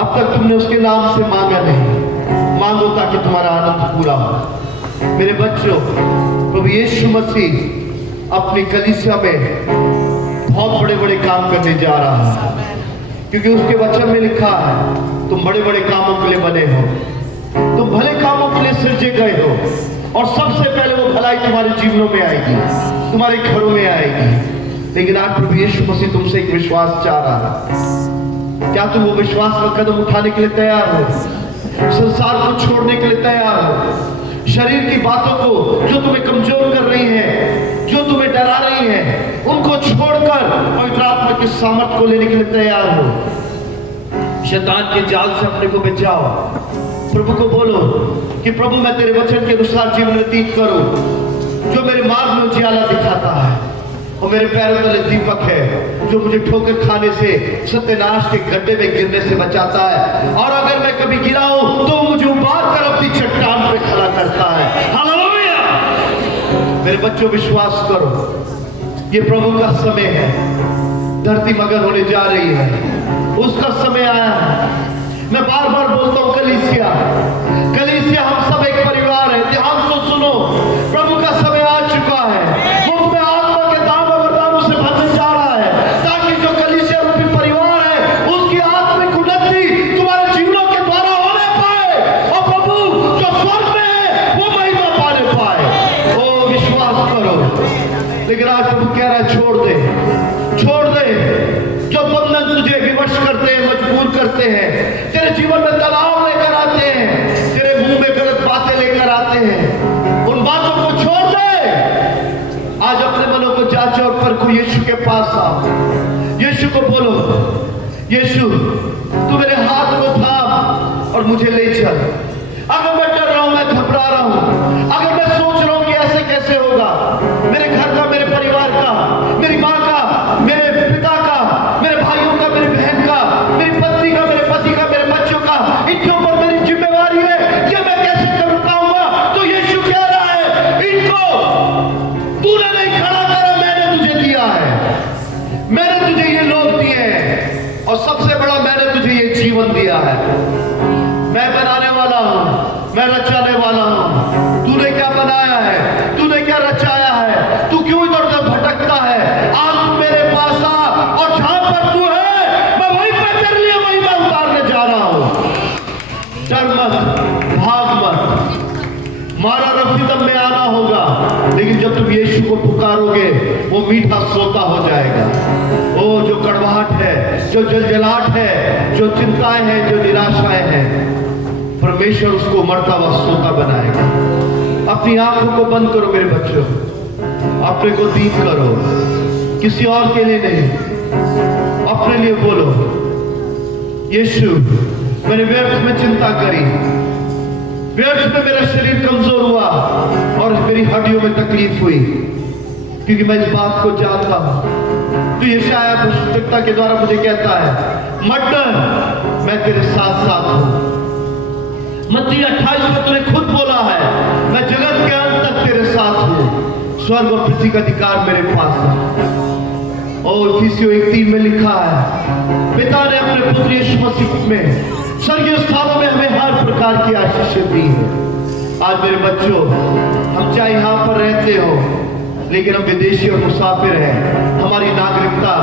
अब तक तुमने उसके नाम से मांगा नहीं। मांगो ताकि तुम्हारा आनंद पूरा हो। मेरे बच्चों, प्रभु यीशु मसीह अपनी कलीसिया में बहुत बड़े बड़े काम करने जा रहा है, क्योंकि उसके वचन में लिखा है तुम बड़े बड़े कामों के लिए बने हो, तुम भले कामों के लिए सृजे गए हो, और सबसे पहले वो भलाई तुम्हारे जीवनों में आएगी, तुम्हारे घरों में आएगी। लेकिन आज प्रभु यीशु मसीह तुमसे एक विश्वास चाह रहा है। क्या तुम वो विश्वास का कदम उठाने के लिए तैयार हो? संसार को छोड़ने के लिए तैयार हो? शरीर की बातों को जो तुम्हें कमजोर कर रही है, जो तुम्हें डरा रही है, उनको छोड़कर पवित्र आत्मा के सामर्थ को लेने के लिए तैयार हो। शैतान के जाल से अपने को बचाओ। प्रभु को बोलो कि प्रभु मैं तेरे वचन के अनुसार जीवन व्यतीत करूं, जो मेरे मार्ग में उजियाला दिखाता है और मेरे पैरों तले दीपक है, जो मुझे ठोकर खाने से, सत्यानाश के गड्ढे में गिरने से बचाता है, और अगर मैं कभी गिरा हूं तो मुझे उबार कर अपनी चट्टान पे खड़ा करता है। हालेलुया! मेरे बच्चों, विश्वास करो, ये प्रभु का समय है। धरती मगन होने जा रही है, उसका समय आया है। मैं बार बार बोलता हूं, कलीसिया कलीसिया हम सब एक परिवार है। ध्यान से सुनो, प्रभु का समय आ चुका है। वो तुम्हें आत्मा के दाम और वरदानों से भरने जा रहा है, ताकि जो कलीसिया रूपी परिवार है उसकी आत्मिक उन्नति तुम्हारे जीवनों के द्वारा होने पाए, और प्रभु जो स्वर्ग में है वो महिमा पाने पाए। ओ विश्वास करो। लेकिन आज प्रभु कह रहा है, छोड़ दे, छोड़ दे। जो बंधन तुझे विवश करते हैं, मजबूर करते हैं, तेरे जीवन में तनाव लेकर आते हैं, तेरे मुंह में गलत बातें लेकर आते हैं, उन बातों को छोड़ दे। आज अपने मनों को जांचो और परखो। यीशु के पास आओ। यीशु को बोलो, यीशु तू मेरे हाथ को थाम और मुझे ले चल। अगर मैं डर रहा हूं, मैं घबरा रहा हूं, अगर मैं सोच रहा हूं कि ऐसे कैसे होगा, मेरे घर का, मेरे परिवार का, मेरी माँ का, मेरे पिता का, मेरे भाइयों का, मेरी बहन का, मेरी पत्नी का, मेरे पति का, मेरे बच्चों का, इनके ऊपर मेरी जिम्मेवारी है, ये मैं कैसे कर पाऊंगा? तो यीशु कह रहा है, इनको तूने नहीं खड़ा करा, मैंने तुझे दिया है। मैंने तुझे ये लोग दिए हैं, और सबसे बड़ा, मैंने तुझे ये जीवन दिया है। मैं बनाने वाला हूं, मैं रचाने वाला हूं। तूने क्या बनाया है? तूने क्या रचाया है? तू क्यों इधर उधर भटकता है? आज तू मेरे पास आ, और जहां पर तू है मैं वहीं पर तेरे लिए महिमा उतारने जा रहा हूं। डर मत, भाग मत। मारा रफीदम में आना होगा, लेकिन जब तुम यीशु को पुकारोगे वो मीठा सोता हो जाएगा। वो जो कड़वाहट है, जो जलजलाहट है, जो चिंताएं हैं, जो निराशाएं हैं, परमेश्वर उसको मरता हुआ सोता बनाएगा। अपनी आंखों को बंद करो मेरे बच्चों, अपने को दीप करो, किसी और के लिए नहीं, अपने लिए बोलो, यीशु मैंने व्यर्थ में चिंता करी, व्यर्थ में मेरा शरीर कमजोर हुआ और मेरी हड्डियों में तकलीफ हुई, क्योंकि मैं इस बात को जानता हूं। तो यशायाह भविष्यवक्ता के द्वारा मुझे कहता है, मत डर, मैं तेरे साथ साथ हूं। मत्ती 28 में तूने खुद बोला है, मैं जगत के अंत तक तेरे साथ हूं। स्वर्ग और पृथ्वी का अधिकार मेरे पास है। और इफिसियों 1:3 में लिखा है, पिता ने अपने पुत्र यीशु मसीह में स्वर्गीय स्थानों में हमें हर प्रकार की आशीषें दी है। आज मेरे बच्चों, हम चाहे यहाँ पर रहते हो, लेकिन हम विदेशी और मुसाफिर हैं। हमारी नागरिकता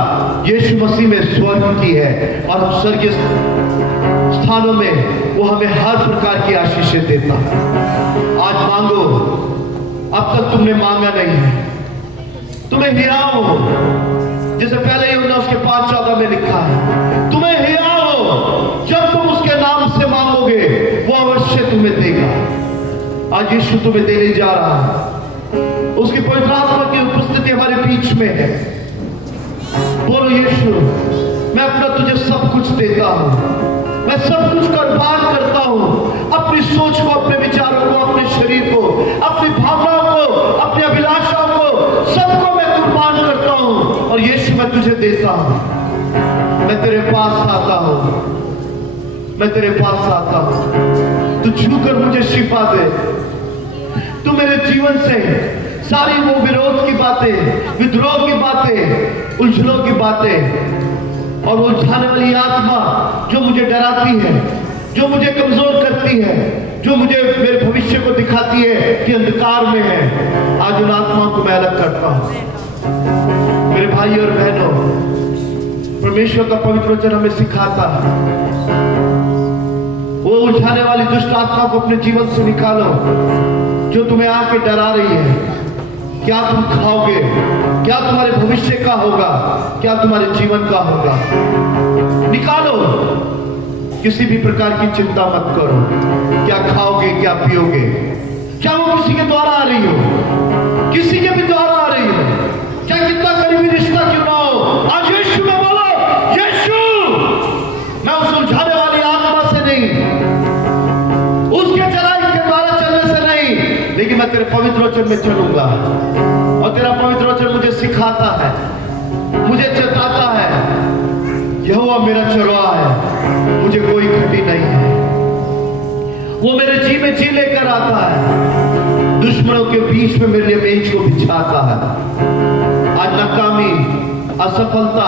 यीशु मसीह में स्वर्ग की है, और हम स्वर्गीय स्थानों में वो हमें हर प्रकार की आशीषें देता है। आज मांगो, अब तक तुमने मांगा नहीं है, तुम्हें हिराओ, जैसे पहले यूहन्ना उसके 5:14 में लिखा है, तुम्हें हिराओ, जब तुम उसके नाम से मांगोगे वो अवश्य तुम्हें देगा। आज यीशु तुम्हें देने जा रहा है, उसकी पवित्र आत्मा की उपस्थिति हमारे बीच में है। बोलो, यीशु मैं अपना तुझे सब कुछ देता हूं, मैं सब कुछ कुर्बान करता हूं, अपनी सोच को, अपने विचारों को, अपने शरीर को, अपनी भावनाओं को, अपनी अभिलाषाओं को, सबको मैं कुर्बान करता हूं, और यीशु मैं तुझे देता हूं। मैं तेरे पास आता हूं, मैं तेरे पास आता हूं। तू छूकर मुझे शिफा दे। तू मेरे जीवन से सारी वो विरोध की बातें, विद्रोह की बातें, उलझनों की बातें और वो उलझाने वाली आत्मा जो मुझे डराती है, जो मुझे कमजोर करती है, जो मुझे मेरे भविष्य को दिखाती है कि अंधकार में है, आज उन आत्माओं को मैं अलग करता हूं। मेरे भाई और बहनों, परमेश्वर का पवित्र वचन हमें सिखाता है, वो उलझाने वाली दुष्ट आत्मा को अपने जीवन से निकालो जो तुम्हें आके डरा रही है। क्या तुम खाओगे, क्या तुम्हारे भविष्य का होगा, क्या तुम्हारे जीवन का होगा, निकालो। किसी भी प्रकार की चिंता मत करो, क्या खाओगे, क्या पियोगे, चाहे वो किसी के द्वारा आ रही हो, किसी के भी द्वारा आ रही हो, चाहे कितना करीबी रिश्ता क्यों ना हो, आज यीशु में बोलो, यीशु, मैं उस उलझाने वाली आत्मा से नहीं, उसके चलाई के द्वारा चलने से नहीं, लेकिन मैं तेरे पवित्र वचन में चलूंगा। और तेरा पवित्र वचन मुझे सिखाता है, मुझे चेताता है, यहोवा मेरा चरवाहा है, मुझे कोई घटी नहीं है। वो मेरे जी में जी लेकर आता है, दुश्मनों के बीच में मेरे लिए मेज को बिछाता है। आज नाकामी, असफलता,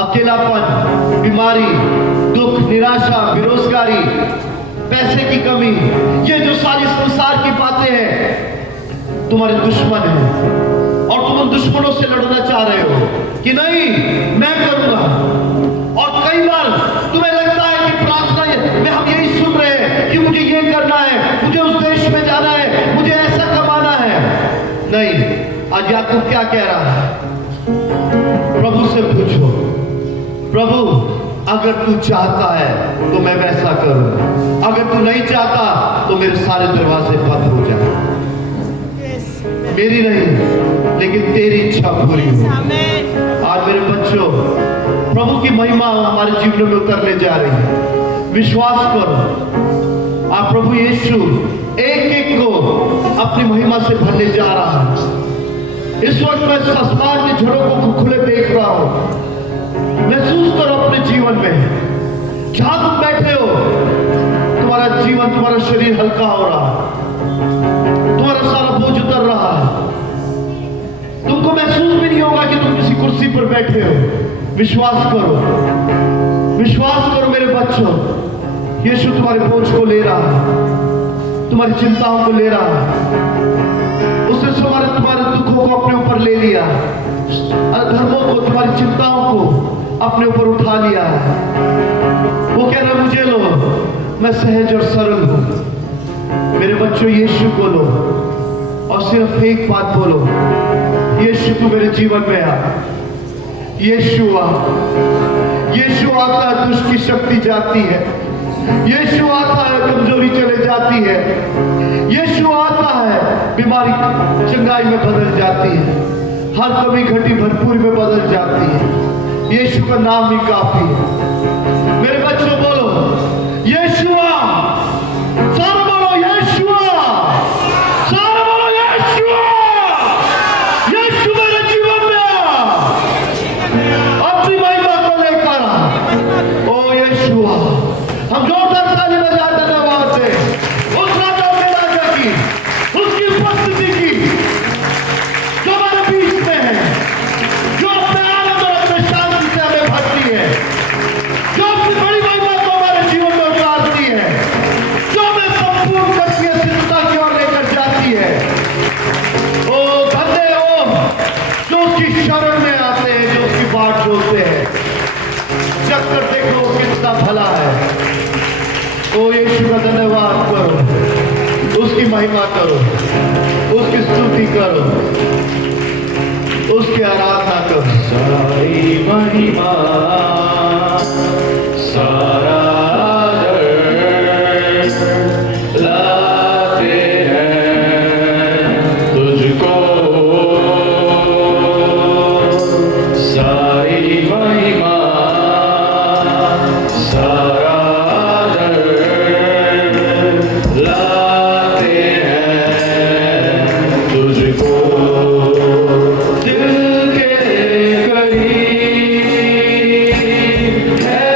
अकेलापन, बीमारी, दुख, निराशा, बेरोजगारी, पैसे की कमी, ये जो सारी संसार की बातें हैं, तुम्हारे दुश्मन हैं और तुम उन दुश्मनों से लड़ना चाह रहे हो कि नहीं मैं करूंगा। और कई बार तुम्हें लगता है कि प्रार्थना में हम यही सुन रहे हैं कि मुझे ये करना है, मुझे उस देश में जाना है, मुझे ऐसा कमाना है। नहीं, आज याकूब क्या कह रहा है? प्रभु से पूछो, प्रभु अगर तू चाहता है तो मैं वैसा करूं, अगर तू नहीं चाहता तो मेरे सारे दरवाजे बंद हो जाए, मेरी नहीं लेकिन तेरी इच्छा पूरी हो। आज मेरे बच्चों, प्रभु की महिमा हमारे जीवन में उतरने जा रही है। विश्वास करो, आप प्रभु यीशु एक एक को अपनी महिमा से भरने जा रहा है। इस वक्त मैं आसमान की झड़कों को खुले देख रहा हूं। महसूस करो अपने जीवन में, जहां तुम बैठे हो, तुम्हारा जीवन, तुम्हारा शरीर हल्का हो रहा है, तुम्हारा सारा बोझ उतर रहा है, तुमको महसूस भी नहीं होगा कि तुम किसी कुर्सी पर बैठे हो। विश्वास करो, विश्वास करो मेरे बच्चों, यीशु तुम्हारे बोझ को ले रहा है, तुम्हारी चिंताओं को ले रहा है। उसने तुम्हारे दुखों को अपने ऊपर ले लिया, धर्मों को, तुम्हारी चिंताओं को अपने ऊपर उठा लिया है। वो कह रहा मुझे लो, मैं सहज और सरल हूं। मेरे बच्चों, यीशु को लो और सिर्फ एक बात बोलो, यीशु तू मेरे जीवन में आ। यीशु आ, यीशु आता है, दुष्ट की शक्ति जाती है, यीशु आता है, कमजोरी चले जाती है, यीशु आता है, बीमारी चंगाई में बदल जाती है, हर कमी घटी भरपूर में बदल जाती है। यीशु का नाम ही काफी है। मेरे बच्चों बोलो, यीशु आ, सारा बोलो यीशु आ, सारा बोलो यीशु आ, यीशु मेरे जीवन में आ, अपनी महिमा को लेकर आ। ओ यीशु आ, हम जोरदार ताली बजाते धन्यवाद दे उस राजा के राजा की, उसकी उपस्थिति की, जो हमारे बीच में है, जो अपने आनंद और अपने शांति से हमें भरती है, जो अपनी बड़ी महिमा को हमारे जीवन में उतारती है, जो हमें संपूर्ण करती है, सिद्धता की ओर लेकर जाती है। ओ धन्य हो जो उसकी शरण में आते हैं, जो उसकी बाट जोड़ते हैं। चक्कर देखो कितना भला है। ओ यीशु का धन्यवाद करो, उसकी महिमा करो, उसकी स्तुति करो, उसकी आराधना करो। सारी महिमा, सारा लाते हैं तुझको, सारी महिमा, सारा लाते हैं तुझको। दिल के करीब है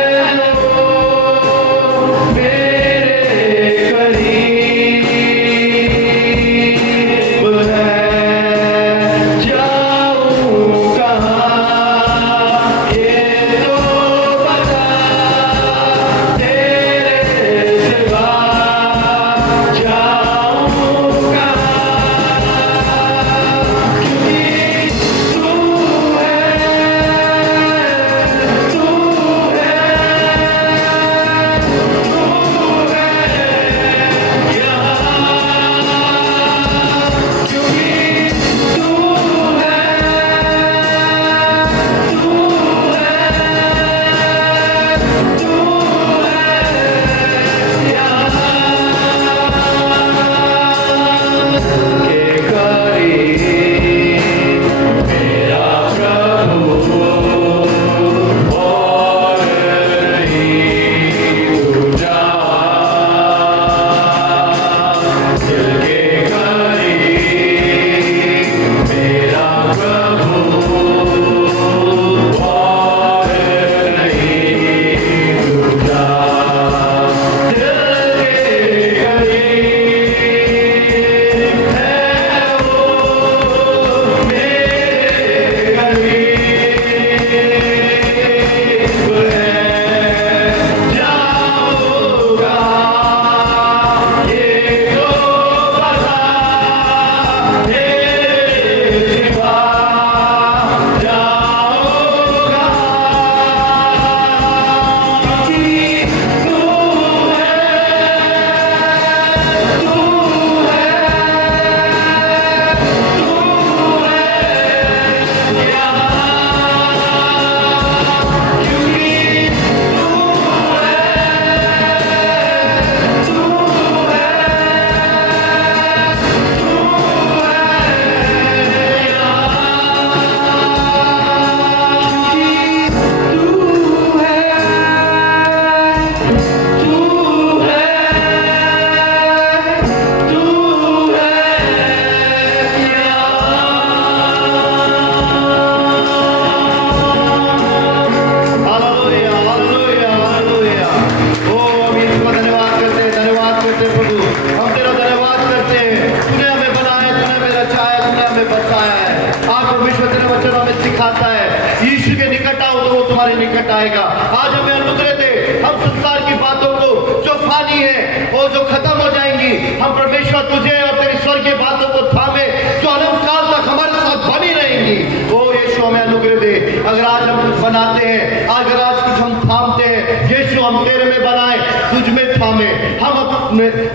जाएगा। आज हमें अनुग्रह दे, हम संसार की बातों को जो फानी है और जो खत्म हो जाएंगी, हम परमेश्वर तुझे और तेरी स्वर्गीय बातों को थामे जो अनंत काल तक हमारे साथ बनी रहेंगी। ओ यीशु हमें अनुग्रह दे। अगर आज हम कुछ बनाते हैं, अगर आज कुछ हम थामते हैं, यीशु हम तेरे में बनाए, तुझ में थामे,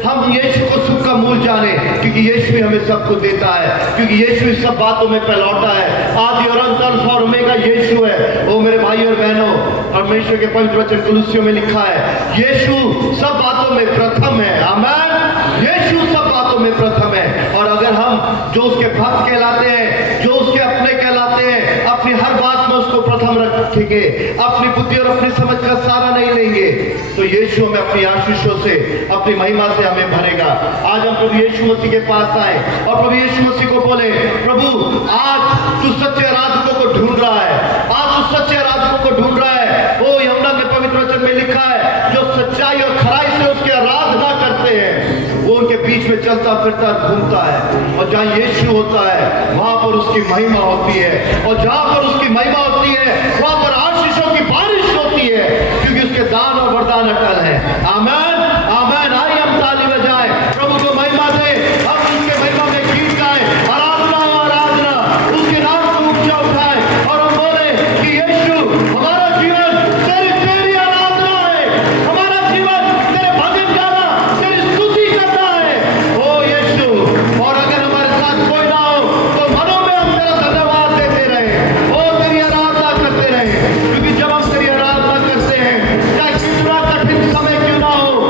हम यीशु को सुख का मूल जाने, क्योंकि यीशु ही हमें सब कुछ देता है, क्योंकि यीशु ही सब बातों में पहलौटा है। आदि और अंत अल्फा और ओमेगा यीशु है। ओ मेरे भाई और बहनों, परमेश्वर के पवित्र वचन कुलुस्सियों में लिखा है, यीशु सब बातों में प्रथम है। आमीन। यीशु सब बातों में प्रथम है। और अगर हम जो उसके भक्त कहलाते हैं, जो उसके अपने कहलाते हैं, अपनी हर बात में उसको प्रथम रखेंगे, अपनी बुद्धि और अपनी समझ का सारा नहीं लेंगे, तो यीशु हमें अपनी आशीषों से, अपनी महिमा से हमें भरेगा। आज हम प्रभु यीशु मसीह के पास आए और प्रभु यीशु मसीह को बोले, प्रभु आज तू सच्चे आराधकों को ढूंढ रहा है, आज तू सच्चे आराधकों को ढूंढ रहा है। ओ यमुना में पवित्र वचन में लिखा है, जो सच्चाई और खराई से उसकी आराधना करते हैं, वो उनके बीच में चलता फिरता घूमता है। और जहाँ यीशु होता है वहां पर उसकी महिमा होती है, और जहां पर उसकी महिमा होती है वहां पर आशीषों की बारिश होती है, क्योंकि उसके दान और वरदान अटल है। आमीन, आमीन। आइए हम ताली बजाएं, प्रभु को महिमा दे, हम उसके महिमा में गीत गाएं, आराधना आराधना, उसके नाम को ऊंचा उठाएं और हम बोले कि यीशु हमारा जीवन तेरी आराधना है, हमारा जीवन तेरे भजन गाना, तेरी स्तुति करना है। ओ यीशु, और अगर हमारे साथ कोई ना हो तो मनों में हम तेरा धन्यवाद देते रहे, ओ तेरी आराधना करते रहे, क्योंकि जब हम तेरी आराधना करते हैं, चाहे कितना कठिन समय क्यों ना हो,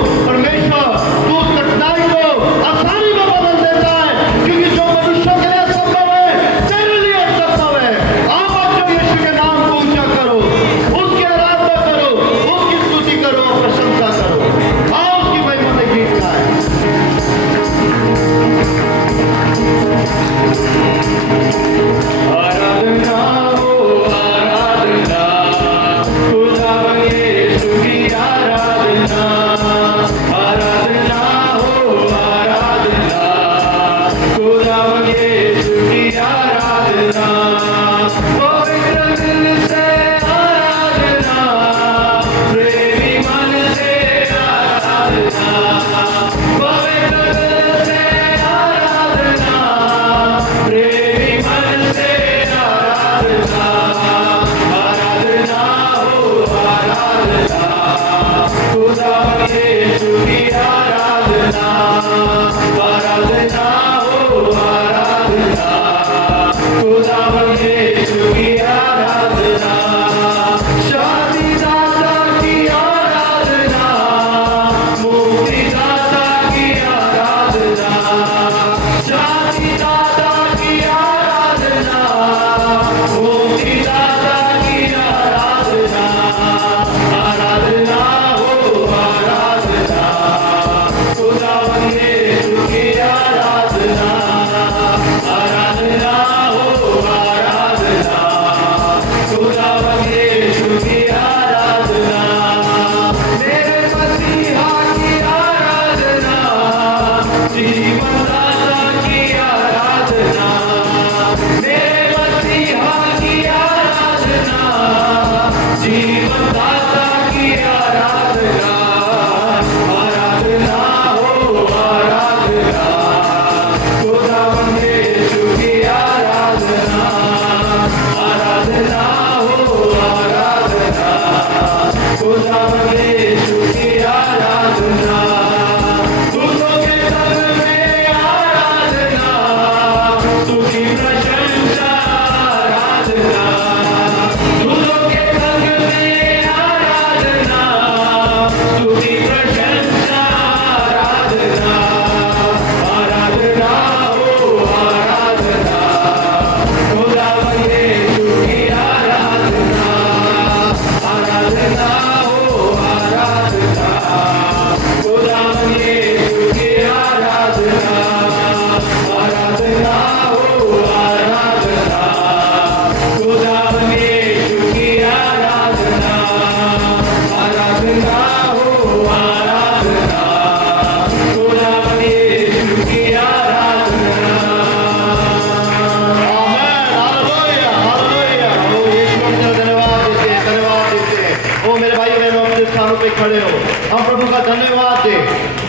बहनों, हम प्रभु का धन्यवाद दें,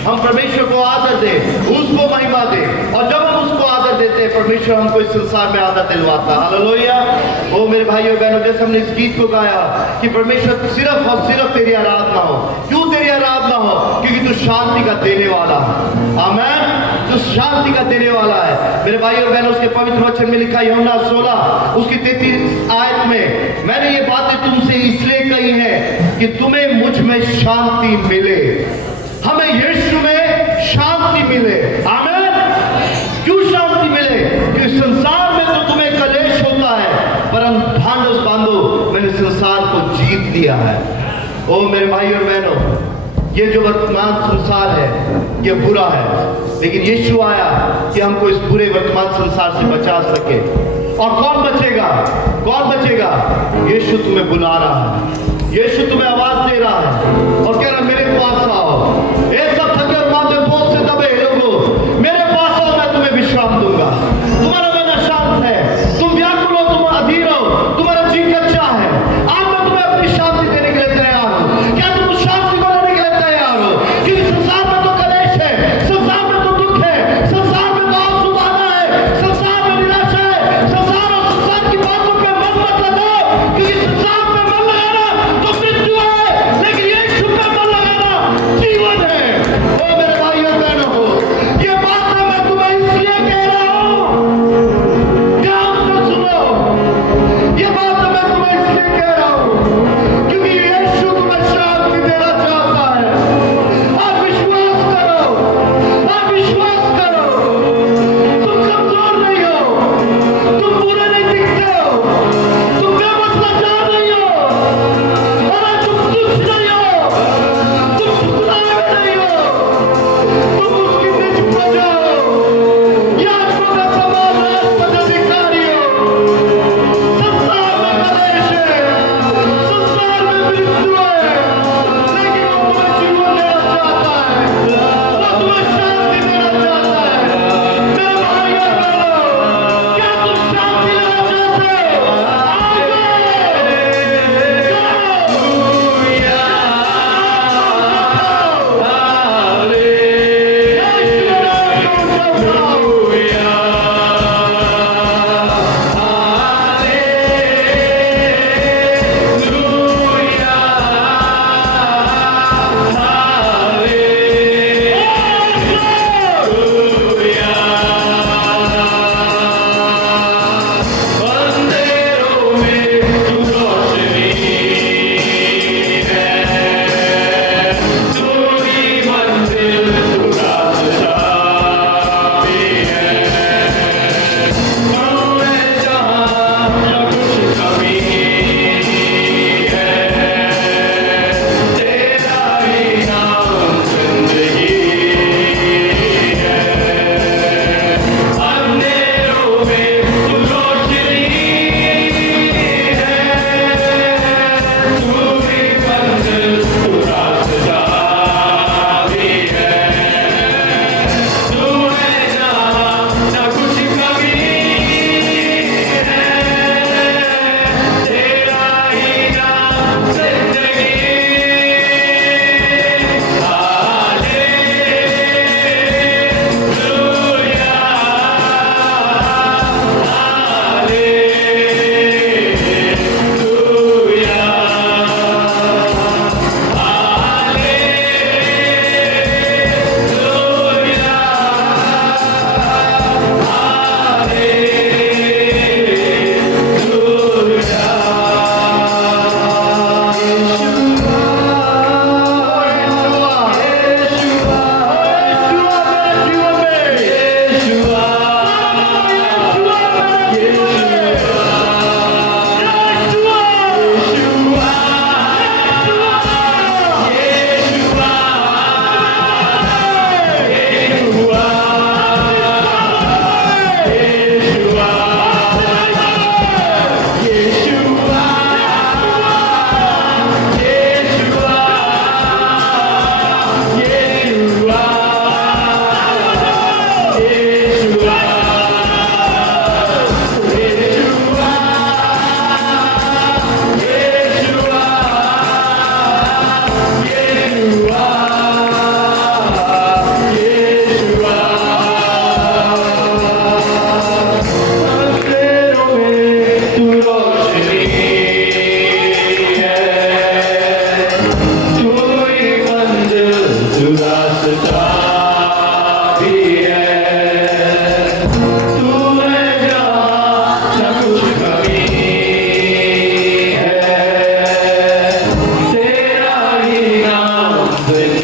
हम परमेश्वर को आदर दें, उसको महिमा दें। और जब हम उसको आदर देते हैं, परमेश्वर हमको इस संसार में आदर दिलवाता है। हालेलुया। ओ मेरे भाइयों बहनों, जैसे हमने इस गीत को गाया कि परमेश्वर सिर्फ और सिर्फ तेरी आराधना हो। क्यों तेरी आराधना हो? क्योंकि तू शांति का देने वाला है। आमीन। तू शांति का देने वाला है। मेरे भाइयों बहनों, उसके पवित्र वचन में लिखा यूहन्ना 16 उसकी 33 आयत में, मैंने ये बातें तुमसे इसलिए कही है कि तुम्हें मुझ में शांति मिले, हमें यीशु में शांति मिले। आमीन। क्यों शांति मिले? क्योंकि संसार में तो तुम्हें कलेश होता है, परंतु ढांढस बांधो, मैंने संसार को जीत लिया है। ओ मेरे भाइयों और बहनों, ये जो वर्तमान संसार है ये बुरा है, लेकिन यीशु आया कि हमको इस बुरे वर्तमान संसार से बचा सके। और कौन बचेगा? कौन बचेगा? यीशु तुम्हें बुला रहा है, यीशु तुम्हें आवाज दे रहा है और कह रहा है मेरे पास आओ। ये सब थके और माथे बोझ से दबे लोगों, मेरे पास आओ, मैं तुम्हें विश्राम दूंगा। तुम्हारा मन अशांत है, तुम व्याकुल हो, तुम अधीर हो, तुम्हारा जी कच्चा है। आज मैं तुम्हें अपनी शांति देने के लिए तैयार हूं। क्या तुम शांति को लेने के लिए तैयार हो? क्योंकि संसार में तो कलेश है, संसार में तो दुख है, संसार में तो आंसू है, संसार में निराशा है। संसार और संसार की बातों पे मन मत लगाओ, क्योंकि संसार में मन लगाना तो मृत्यु है। लेकिन यीशु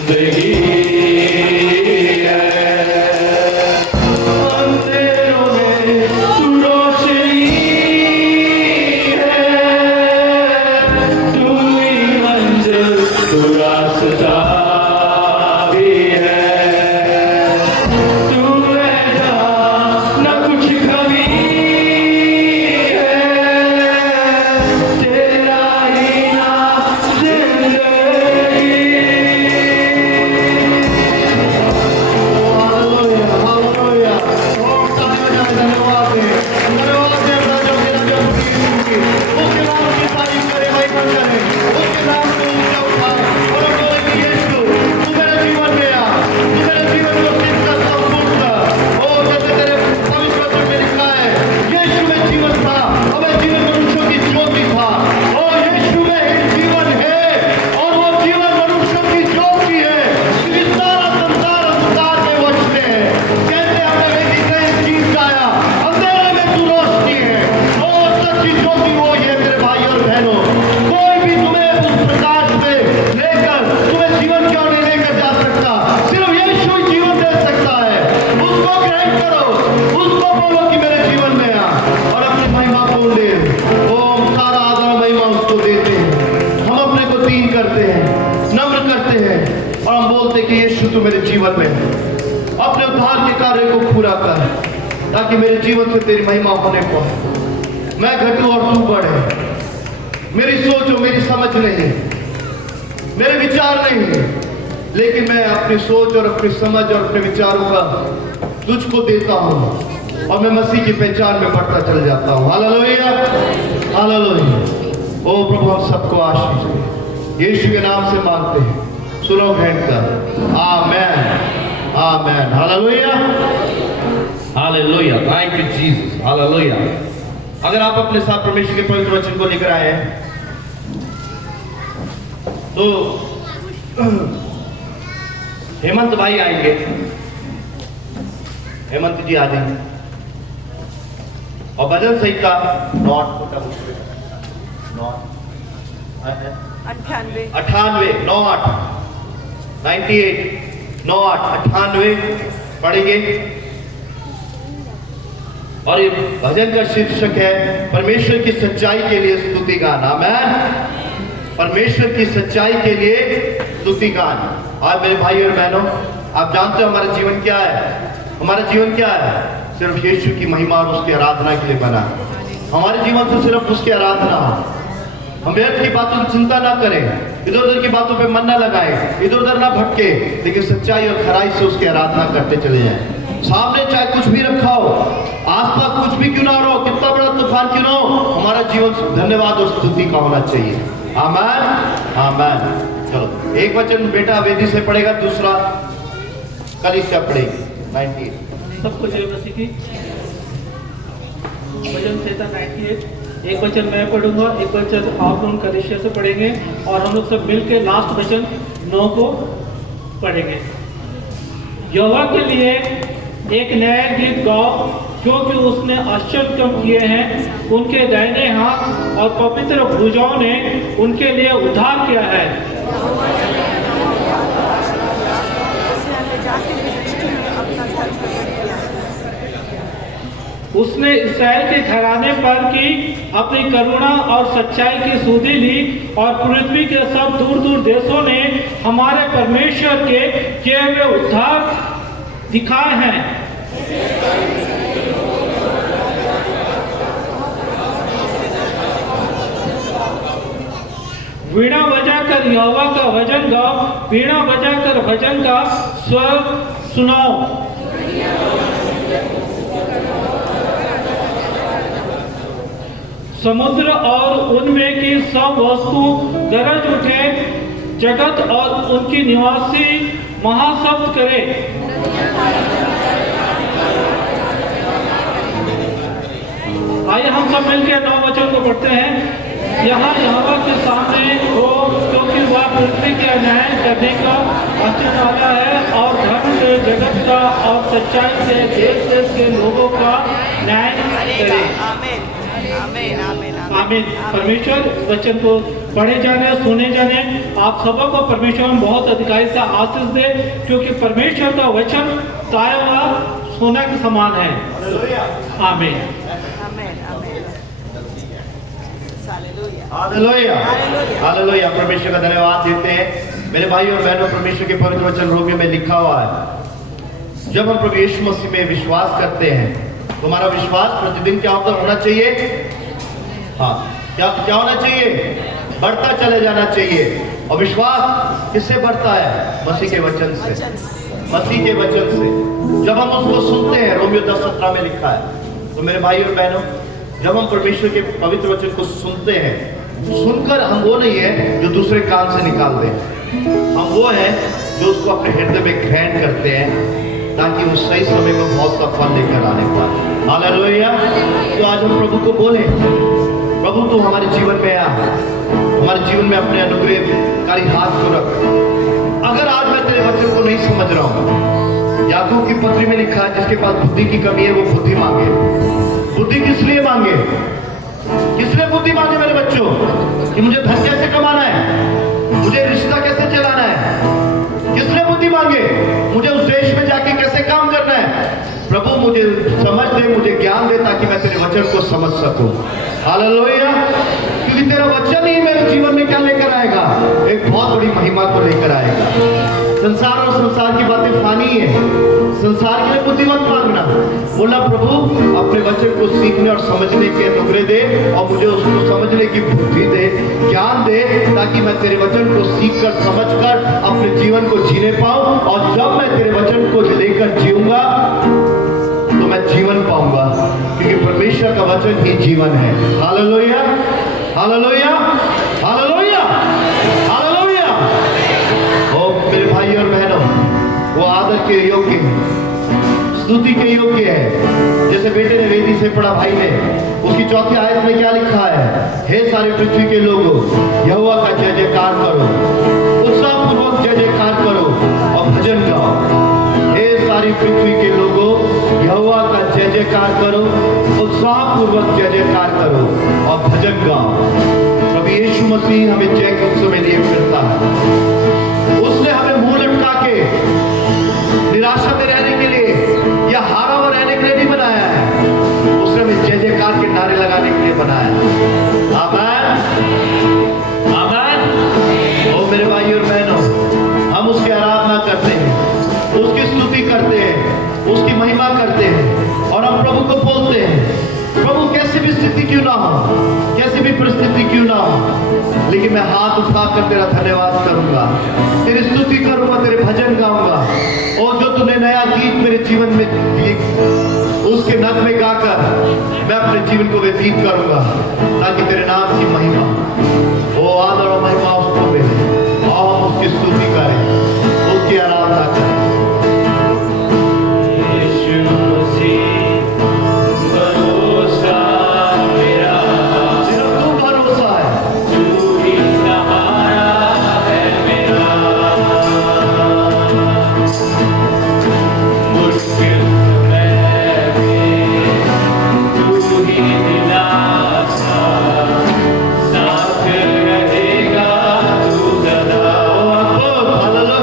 जिंदगी है। अंधेरों में तू रोशनी है, तू ही मंजिल तू रास्ता भी है। तू है जहाँ न कुछ कमी है, तेरा ही नाम जिंदगी। तू मेरे जीवन में अपने उद्धार के कार्य को पूरा कर, ताकि मेरे जीवन से तेरी महिमा होने पाए। मैं घटूं और तू बढ़े। मेरी सोच और मेरी समझ नहीं, मेरे विचार नहीं, लेकिन मैं अपनी सोच और अपनी समझ और अपने विचारों का तुझको देता हूँ और मैं मसीह की पहचान में बढ़ता चल जाता हूँ। Hallelujah, hallelujah. ओ प्रभु, हम सबको आशीष दे, यीशु के नाम से मांगते हैं, सुनो ग्रहण कर। Amen, amen, hallelujah, hallelujah. Thank you Jesus, hallelujah. अगर आप अपने साथ परमेश्वर के पवित्र वचन को लेकर आए हैं तो हेमंत भाई आएंगे। हेमंत जी आ जाएंगे और भजन संहिता 98 पढ़ेंगे। और ये भजन का शीर्षक है परमेश्वर की सच्चाई के लिए स्तुति गान। आमेन। परमेश्वर की सच्चाई के लिए स्तुति गान। आज मेरे भाई और बहनों, आप जानते हो हमारा जीवन क्या है? हमारा जीवन क्या है? सिर्फ यीशु की महिमा और उसकी आराधना के लिए बना। हमारे जीवन से सिर्फ उसकी आराधना। हम व्यर्थ की बातों की चिंता ना करें, इधर उधर की बातों पे मन ना लगाएं, इधर उधर ना भटके, लेकिन सच्चाई और खराई से उसकी आराधना करते चले जाएं। सामने चाहे कुछ भी रखा हो, आसपास कुछ भी क्यों ना हो, कितना बड़ा तूफान क्यों ना हो, हमारा जीवन धन्यवाद और स्तुति का होना चाहिए। आमेन, आमेन। चलो, एक वचन बेटा वेदी से पढ़ेगा, दूसरा कलीसिया पढ़ेगी। 98 सबको जय मसीह की। भजन संहिता 98, एक वचन मैं पढ़ूंगा, एक वचन आप लोग कलीसिया से पढ़ेंगे और हम लोग सब मिलकर लास्ट वचन 9 को पढ़ेंगे। यहोवा के लिए एक नया गीत गाओ, क्योंकि उसने आश्चर्य काम किए हैं। उनके दाहिने हाथ और पवित्र भुजाओं ने उनके लिए उद्धार किया है। उसने इस्राएल के घराने पर की अपनी करुणा और सच्चाई की सुधि ली, और पृथ्वी के सब दूर दूर देशों ने हमारे परमेश्वर के किए हुए उद्धार दिखाए हैं। वीणा बजाकर यहोवा का भजन गाओ, वीणा बजाकर भजन का स्वर सुनाओ। समुद्र और उनमें की सब वस्तु गरज उठे, जगत और उनकी निवासी महाशब्द करे। आइए हम सब मिलकर 9 वचन को पढ़ते हैं। यहाँ यहोवा के सामने हो, क्योंकि वह पृथ्वी का न्याय करने का वचन वाला है, और धर्म से जगत का और सच्चाई से देश देश के लोगों का न्याय करे। आमीन, आमीन, आमीन, आमीन। परमेश्वर इस वचन को पढ़े जाने सुने जाने आप सबों को परमेश्वर में बहुत अधिकारी से आशीष दे, क्योंकि परमेश्वर का वचन ताया हुआ सोना के समान है। आमीन। Hallelujah hallelujah. परमेश्वर का धन्यवाद देते हैं। मेरे भाई और बहनों, परमेश्वर के पवित्र वचन रोमियो में लिखा हुआ है, जब हम प्रभु यीशु मसीह में विश्वास करते हैं तो हमारा विश्वास प्रतिदिन क्या होना चाहिए? हाँ, क्या होना चाहिए? बढ़ता चले जाना चाहिए। और विश्वास किससे बढ़ता है? मसीह के वचन से, मसीह के वचन से। जब हम उसको सुनते हैं, रोमियो 10:17 में लिखा है। तो मेरे भाई और बहनों, जब हम परमेश्वर के पवित्र वचन को सुनते हैं, सुनकर हम वो नहीं है जो दूसरे कान से निकाल दें, हम वो है जो उसको अपने हृदय में ग्रहण करते हैं, ताकि वो सही समय में बहुत सा फल लेकर आने पाए। हालेलुया। तो आज हम प्रभु को बोले, प्रभु तू हमारे जीवन में आ, हमारे जीवन में अपने अनुग्रहकारी हाथ को रख। अगर आज मैं तेरे वचन को नहीं समझ रहा हूँ, याकूब की पत्री में लिखा है, जिसके पास बुद्धि की कमी है वो बुद्धि मांगे। बुद्धि किस लिए मांगे? किस लिए बुद्धि मांगे मेरे बच्चों? कि मुझे धन कैसे कमाना है, मुझे रिश्ता कैसे चलाना है। किस लिए बुद्धि मांगे? मुझे उस देश में जाके कैसे काम करना है। प्रभु मुझे समझ दे, मुझे ज्ञान दे, ताकि मैं तेरे वचन को समझ सकूं। हालेलुया। क्योंकि तेरा वचन ही मेरे जीवन में क्या लेकर आएगा? एक बहुत बड़ी महिमा को लेकर आएगा। संसार और संसार की बातें फानी है, संसार के लिए बुद्धिमत मांगना। बोला प्रभु अपने वचन को सीखने और समझने के अनुग्रह दे, और मुझे उसको समझने की बुद्धि दे, ज्ञान दे, ताकि मैं तेरे वचन को सीखकर समझकर अपने जीवन को जीने पाऊं। और जब मैं तेरे वचन को लेकर जीऊंगा तो मैं जीवन पाऊंगा, क्योंकि परमेश्वर का वचन ही जीवन है। Hallelujah hallelujah hallelujah hallelujah. ओ मेरे भाई और बहनों, वो आदर के योग्य है, स्तुति के योग्य है। जैसे बेटे ने वेदी से पढ़ा, भाई ने, उसकी चौथी आयत में क्या लिखा है? हे सारे पृथ्वी के लोगों, यहोवा का जय जयकार करो, उत्साहपूर्वक जय जयकार करो और भजन गाओ। हे सारी पृथ्वी के लोगों, यहोवा का जय जयकार करो, उत्साहपूर्वक जय जयकार करो और भजन गाओ। प्रभु यीशु मसीह हमें जय के उत्सव में लिए फिरता है। उसने हमें मुंह लटका के निराशा में रहने के लिए या हारा हुआ रहने के लिए नहीं बनाया है, उसने हमें जय जयकार के नारे लगाने के लिए बनाया है। आमीन आमीन। ओ मेरे भाई और बहनों, हम उसकी आराधना करते हैं, उसकी स्तुति करते हैं, उसकी महिमा करते हैं, और हम प्रभु को बोलते हैं, प्रभु कैसी भी स्थिति क्यों ना हो, कैसी भी परिस्थिति क्यों ना हो, लेकिन मैं हाथ उठाकर तेरा धन्यवाद करूंगा, तेरी स्तुति करूंगा, तेरे भजन गाऊंगा। और जो तूने नया गीत मेरे जीवन में दिए, उसके नगमे गाकर मैं अपने जीवन को व्यतीत करूंगा, ताकि तेरे नाम की महिमा, वो आदर और महिमा उसको मिले, और उसकी स्तुति करें, उसकी आराधना करें। हालेलुया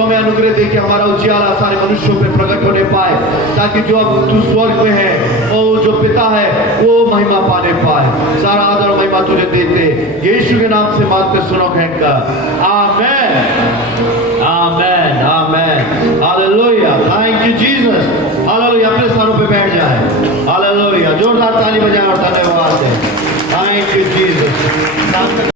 तो हमें अनुग्रह दे कि हमारा उजियाला सारे मनुष्यों पे प्रकट होने पाए, ताकि जो अब तू स्वर्ग में है और जो पिता है वो महिमा पाने पाए। सारा आदर महिमा तुझे देते, यीशु के नाम से मांगते सुनो कहकर amen, amen, amen, hallelujah. Thank you Jesus, hallelujah. अपने स्थानों पे बैठ जाए, हालेलुया। जोरदार ताली बजाएं और धन्यवाद दें। Thank you Jesus.